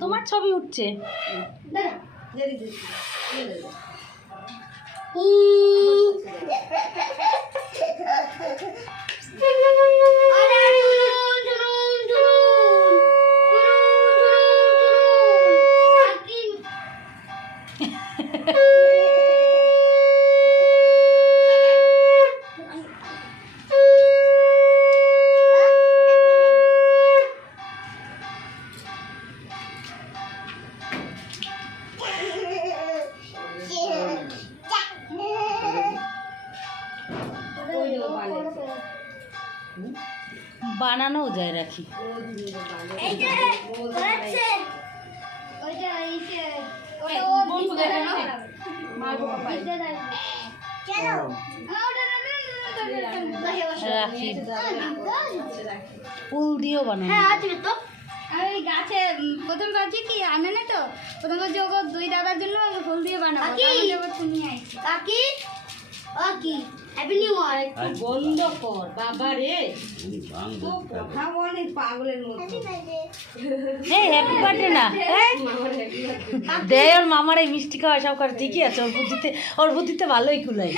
তোমার ছবি উঠছে বানানোও যায় রাখি রাখি ফুল দিয়েও বানানো হ্যাঁ আছে তো আমি গাছে প্রথম ভাবছি কি আনে না তো প্রথম ভাবছি ওকে দুই দাদার জন্য ফুল দিয়ে বানাবো কাকি? তারপর নিউ ইয়ার বন্ধ কর বাবা রে। এই হ্যাপি বার্থডে না। দে ওর মামার এই মিষ্টি খাওয়া সব করে ঠিকই আছে ওর বুদ্ধিতে ওর বুদ্ধিতে ভালোই কুলাই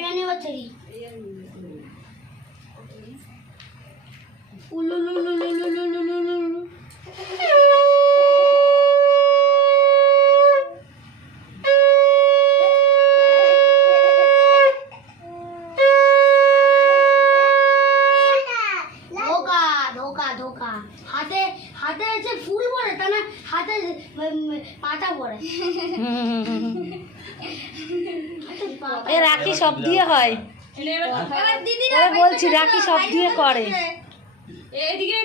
অ্যানিভার্সারি ধোকা ধোকা ধোকা হাতে হাতে আছে ফুল পড়ে তা না হাতে উম, পাতা পড়ে হাতে পাতা এ রাখি সব দিয়ে হয়। এবার বলছি রাখি সব দিয়ে করে। এইদিকে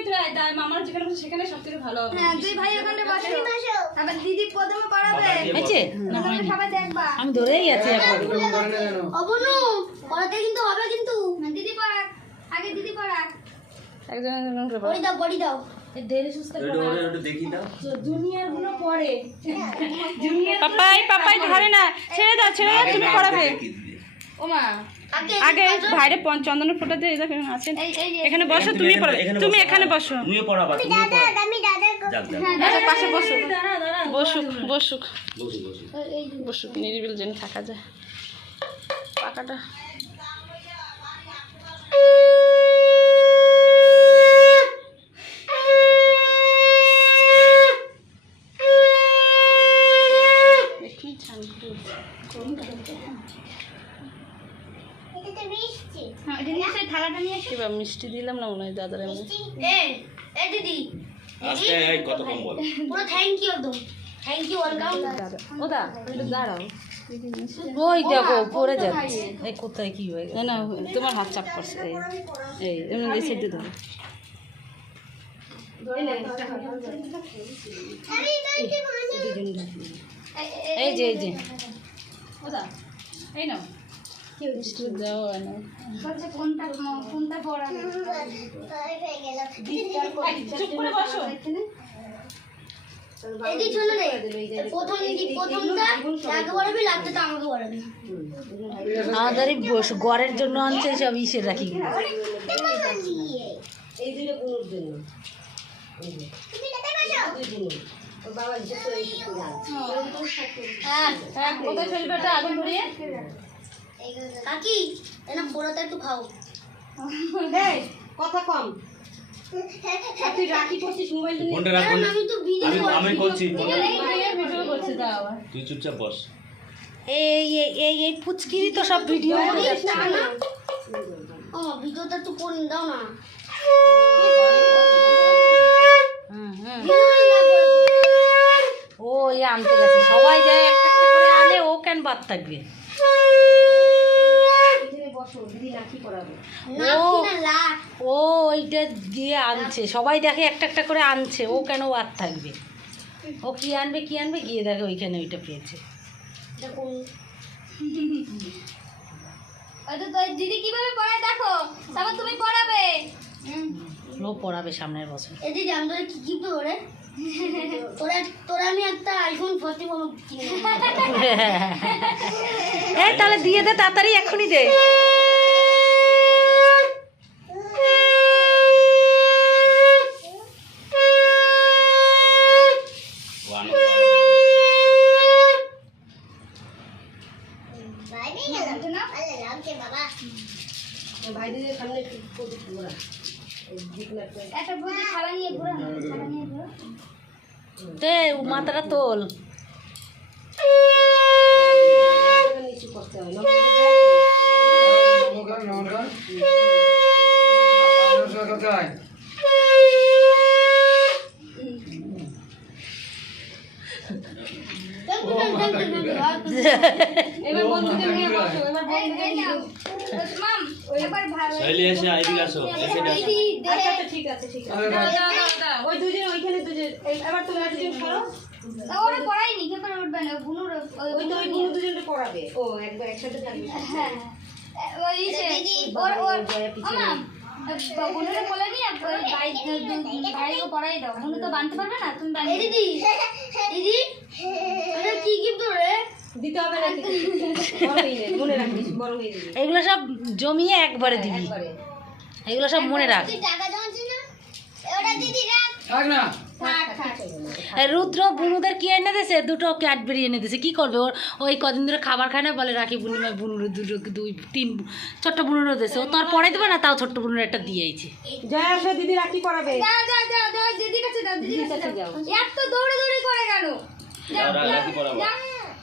মামার যেখানে সেখানে সব থেকে ভালো হবে। হ্যাঁ দুই ভাই ওখানে বসো। আবার দিদি প্রথমে করাবে। হয়েছে না তোমরা হয়নি। সবাই দেখবা। আমি ধরেই আছি অবনু করাতে কিন্তু হবে কিন্তু। হ্যাঁ, দিদি পড়াক। আগে দিদি পড়াক। একজন একজন বড়ি দাও বড়ি দাও। দেরি সুস্থ দেখি না জুনিয়রগুলো পরে। পাপাই পাপাই ধরে না। ছেড়ে দাও ছেড়ে দাও তুমি পড়াবে। ওমা। আগে আগে ভাইরে চন্দনের ফোটা দিয়ে যে এখানে বসো তুমি পড়াবে। তুমি এখানে বসো। তুমিও পড়াবা তুমিও পড়াবা। আমি দাদা যাক যাক। আচ্ছা, পাশে বসুক বসুক। বসুক বসু বসু বসুক নিরিবিল যেন থাকা যায়। পাকাটা এক্ষুনি ছান এটা মিষ্টি হ্যাঁ এটা নিয়ে এসো, থালাটা নিয়ে এসো কিবা মিষ্টি দিলাম না মনে হয় দাদার এমনি। এ এ দিদি। আজকে কত কম বল। পুরো থ্যাংক ইউ একদম। থ্যাংক ইউ ওয়েলকাম ও দা একটু দাঁড়াও। ওই দেখো পড়ে যাচ্ছে। এই কোথায় কি হয়ে গেছে? না না তোমার হাত চাপ করছে এই এই এমনি এই সাইডে ধরো এই যে এই যে। এই নাও। মিষ্টি দাও না বলছে কোনটা কোনটা পড়াবে চুপ করে বসো এদি চলে রে প্রথম কি প্রথমটা যাকে পড়াবি লাগতে আমাকে পড়াবি আমাদের বস- গড়ের জন্য। আনছে সব ইসের রাখি হ্যাঁ কোথায় ফেলবে আগুন ধরিয়ে? কাকি এনা বড়টা একটু খাও। কথা কম। তুই রাখি করছিস মোবাইল ফোনটা রাখ আমি তো ভিডিও আমি আমি করছি তুই চুপচাপ বস। এই এই এই পুচকিরি তো সব ভিডিও করে যাচ্ছে ও ভিডিওটা একটু কোন দাও না। না ও এ আনতে গেছে। সবাই যায় একটা একটা করে আনে ও কেন বাদ থাকবে? না ও। লা ও ওইটা গিয়ে আনছে। সবাই দেখে একটা একটা করে আনছে। ও কেন বাদ থাকবে? ও কি আনবে কি আনবে? গিয়ে দেখে ওইখানে ওইটা পেয়েছে। তোর দিদি কীভাবে পড়ায়? দেখো। তারপর তুমি পড়াবে। ও পড়াবে সামনের বছর। এ দিদি আমি কি গিফট তোরা তোরা আমি একটা আইফোন ফোর্টি ফোর কিনে এই তাহলে দিয়ে দে তাড়াতাড়ি এখনই দে। একটা বলছি থালা নিয়ে ঘুরে না, থালা নিয়ে ঘুরে। তে মাথাটা তোল। নমস্কার নমস্কার নমস্কার কোথায় এই, এই নাও। মাম, শৈলী এসে এদিকে আসো এসে আসো ওই দুজন ওইখানে দুজন এবার তোমরা দুজন করো। ওরা কে করে উঠবে না বুনুর ওই তো ওই দুজন দুজনকে পড়াবে ও একবার একসাথে থাকবে। হ্যাঁ ওই সে ওর ওর মাম বুনুরে বলে নি বাইরে পড়াই দাও। বুনু তো বানতে পারবে না তুমি বানিয়ে দিদি। দিদি? কি গিফট রে দিতে হবে না মনে রাখিস বড় হয়ে যাবে। এগুলো সব জমিয়ে একবারে দিবি। এগুলো সব মনে রাখ। দিদি রাখ। রুদ্র বুনুদের কি এনে দিয়েছে? দুটো ক্যাডবেরি এনে দিয়েছে। কি করবে? ওর ওই কদিন ধরে খাবার খায় না বলে রাখি বুনিমা বুনুর দুটো দুই তিন ছোট্ট বুনুরও দিয়েছে। ও তো আর পড়াই দেবে না তাও ছোট্ট বুনুর একটা দিয়েছে যাও যাও যাও দিদির কাছে যাও কাছে যাও। এত দৌড়ে দৌড়ে করে কেন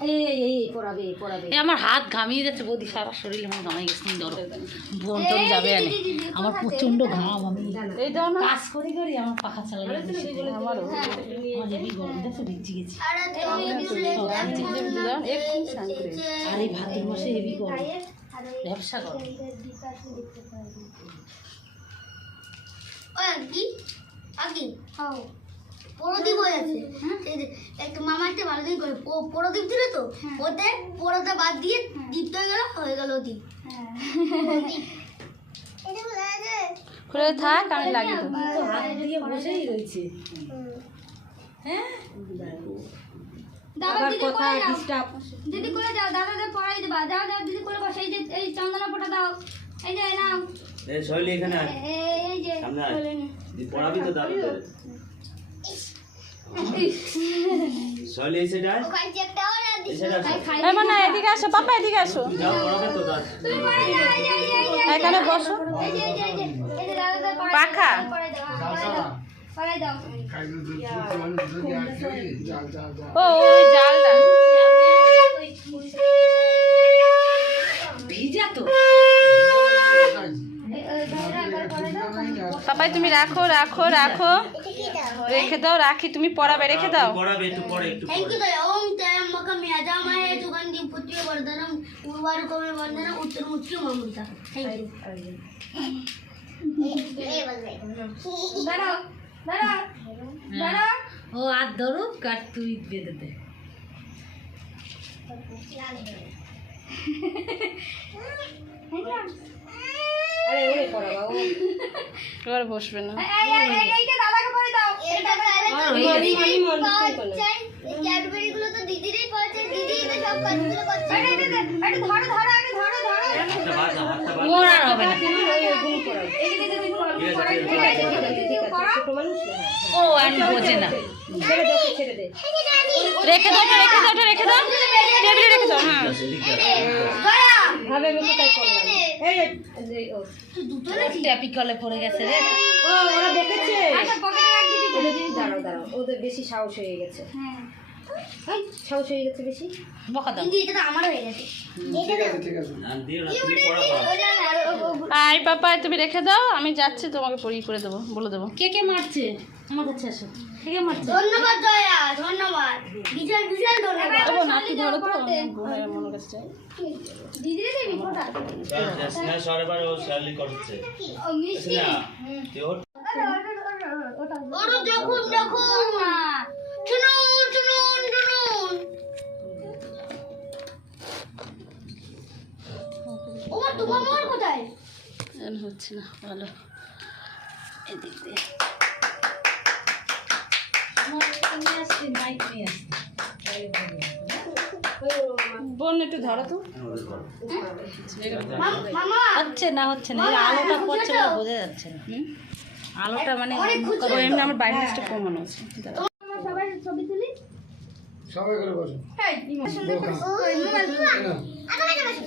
পরাবো আমার হাত ঘামিয়ে যাচ্ছে বৌদি সারা শরীর আমার ঘামাই গেছে ধরো। বোন টোন যাবে আনে আমার প্রচণ্ড ঘাম আমি এই দাও কাজ করি করি আমার পাখা চালাই আমার হেবি গরম দেখো ভিজে গেছি। আরে আর এই ভাদ্র মাসে হেভি গরম। ব্যবসা করো। কি আকি হও। প্রদীপ হয়ে। আছে এই যে মামা একটা ভালো দিন করে প্রদীপ দিল তো? ওতে পোড়াটা বাদ দিয়ে দীপ্ত হয়ে গেল হয়ে গেল অতি খুলে থাক আমি লাগিয়ে তো হাত দিয়ে বসেই রয়েছে। হ্যাঁ? দাদা দিদি করে যাও দিদি করে যাও দাদা দাদা পড়াই দেবা। যাও যাও দিদি করে বসে। এই যে এই চন্দনা পোটা দাও। এই যে নাও। এই শৈলী এখানে এই- এই যে সামনে আয়। পড়াবি তো দাদু শৈলী এসে যায় ওখানে একটা ওরা এসে আসো এই মানে এদিকে আসো পাপা এদিকে আসো। এখানে বসো এই যে এই যে এই যে এই যে দাদা দাদা পড়াই পাখা। ও ওই জালটা। ভিজা তো। পাপাই তুমি রাখো রাখো রাখো। রেখে দাও রাখি তুমি পড়াবে রেখে দাও। পড়াবে একটু পড়ে একটু থ্যাঙ্ক ইউ দয় ওম ত্রয়ম্বক মেজামায় সুগন্ধি পুত্রী বর্ধনম উর্বারুকমে বন্ধনম উত্তর মুখী মমৃতা থ্যাংক ইউ দাঁড়াও দাঁড়াও দাঁড়াও ও আর ধরুক কাট তুই বেঁধে দে আরে ওরে পড়া বাবা ওর বসবে না। এইটা দাদাকে পরে দাও। তো দিদিরই দিদি তো সব কাজগুলো করছে। ধরো ধরো আগে ধরো ধরো। ওর হবে না। ও আর বোঝে না। রেখে দাও রেখে দাও ওটা, রেখে দাও। টেবিলে রেখে দাও হ্যাঁ। আচ্ছা, ট্যাপি কলে পড়ে গেছে রে। আচ্ছা পকেটে রাখ বকা দাও। কিন্তু এটা তো আমার হয়ে গেছে। পড়া ওটা না, ও- ও- আই পাপা তুমি রেখে দাও আমি যাচ্ছি তোমাকে পরিয়ে করে দেবো বলে দেবো। কে কে মারছে? আমার কাছে আসো। কে কে মারছে? ধন্যবাদ দয়া ধরো তো বোনের মনের কাছে যাই। দিদিরে দিবি ফোটা। স্নেহ সরেবার ও শালি করছে। মিষ্টি। শুনুন শুনুন শুনুন। তোমার মোর কোথায়? হচ্ছে না ভালো। এদিক দিয়ে। বোন একটু ধরো তো। হচ্ছে না হচ্ছে না আলোটা পড়ছে বলে বোঝা যাচ্ছে না? আলোটা মানে এমনি আমার ব্রাইটনেসটা কমানো আছে সবাই ছবি তুলি? সবাই করে বসো।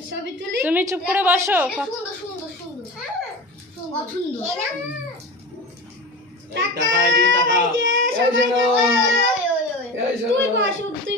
ছবি তুলি? তুমি চুপ করে বসো। তুই তুই